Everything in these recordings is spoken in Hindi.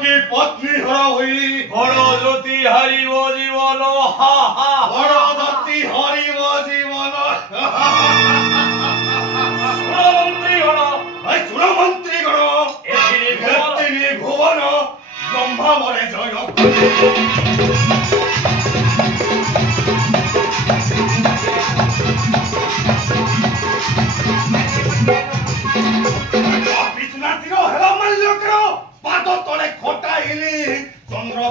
की पत्नी हरा हुई बड़ो ज्योति हरिव जीवन हा हा बड़ो ज्योति हरिव जीवन सुरमंत्री गण एथिनी भुवन ब्रह्मा बरे जय पाद तले खोटाइली चंद्र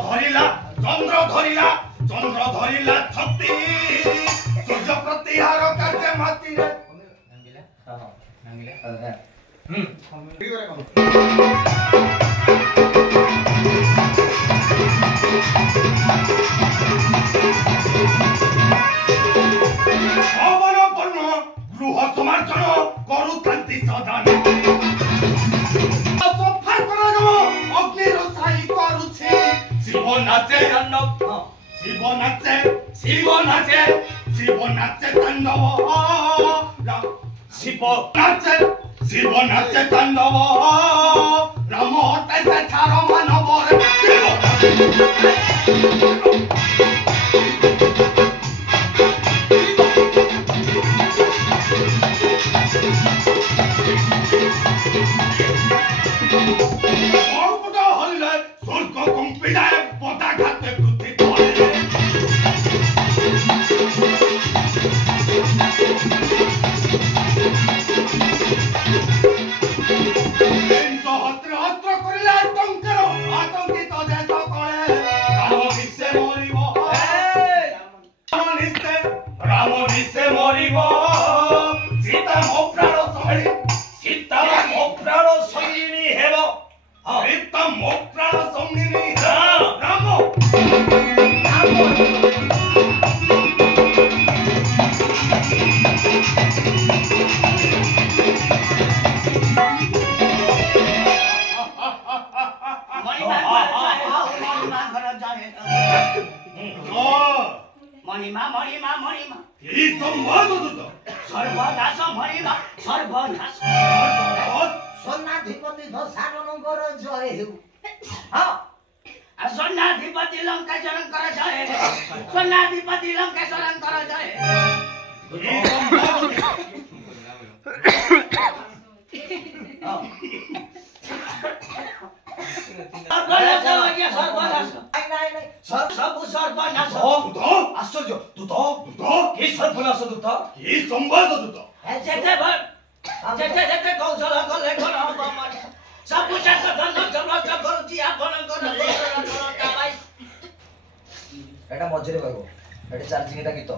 धरिला छत्ती सूर्य प्रतिहार कार्य माती रे पवन पर्ण गृह समार्जन करुथांती सदान शिव नाचे तांडव शिव नाचे तांडव राम हटाइसे ठार मानव स्वर्ग कंपी जाए पता खाते पृथ्वी हस्त्र करिले आतंकित देश कले राम निश्चय मरिब सीता मो प्राण संगिनी हेब सीता मो प्राण संगिनी राम मणिमा ई संवाद दूत सर्वनाश मणिमा सर्वनाश सोनाधिपति दशानंकर जय हेउ हां सोनाधिपति लंकेश्वर कर जय सोनाधिपति लंकेश्वर कर जय ई संवाद आश्चर्य दूत कि सर्वनाश दूत ई संवाद दूत जेते कौशल कले कोन मन सब जात धन जम करुची आपनकर भाई एटा मझिरे कहबो एटा चार्जिंग एटा गीत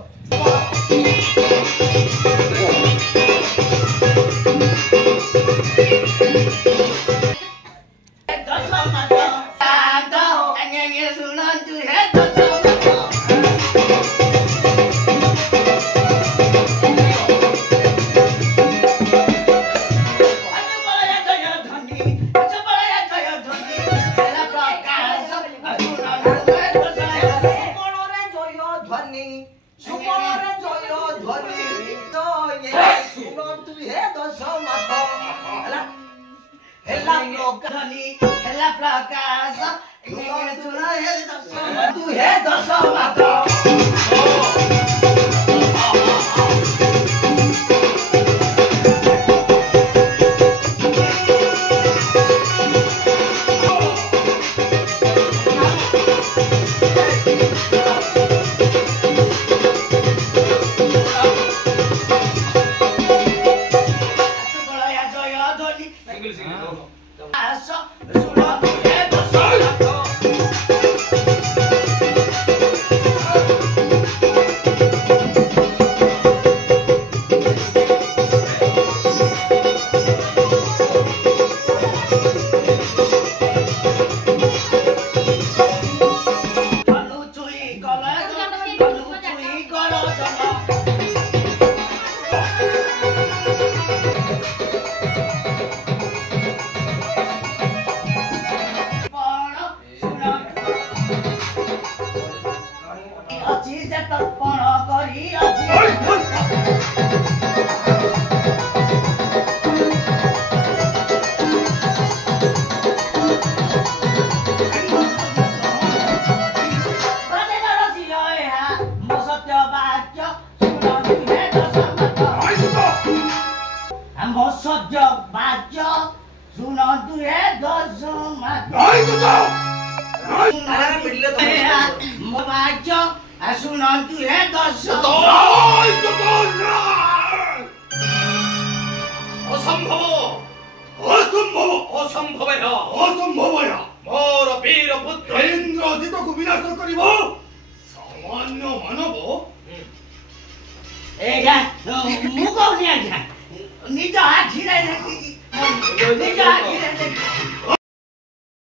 ଆମ ସଜ ବାଜ ଶୁଣନ୍ତୁ ଏ ଦଶ ନାଇଁ ତ ଯାଅ ମୋ ବାଜ ଶୁଣନ୍ତୁ ଏ ଦଶ ଯାଅ